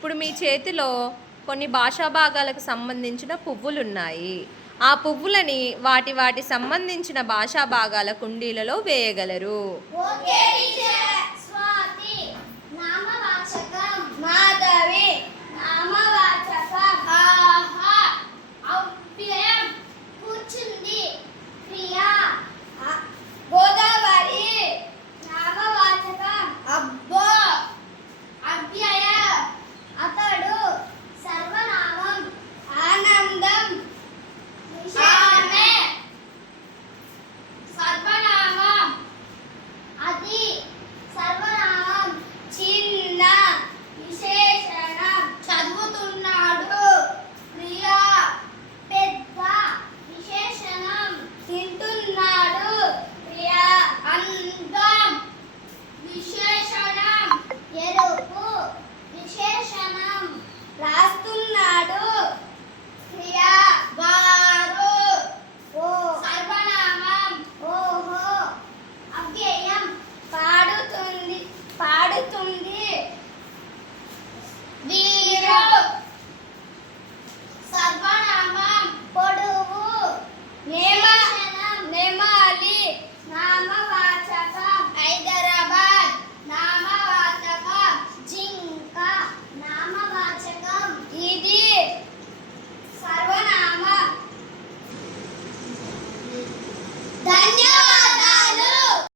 ఇప్పుడు మీ చేతిలో కొన్ని భాషా భాగాలకు సంబంధించిన పువ్వులున్నాయి. ఆ పువ్వులని వాటి సంబంధించిన భాషా భాగాల కుండీలలో వేయగలరు. రాస్తున్నాడు క్రియా వారు సర్వనామం ఓహో అవ్యయం పాడుతుంది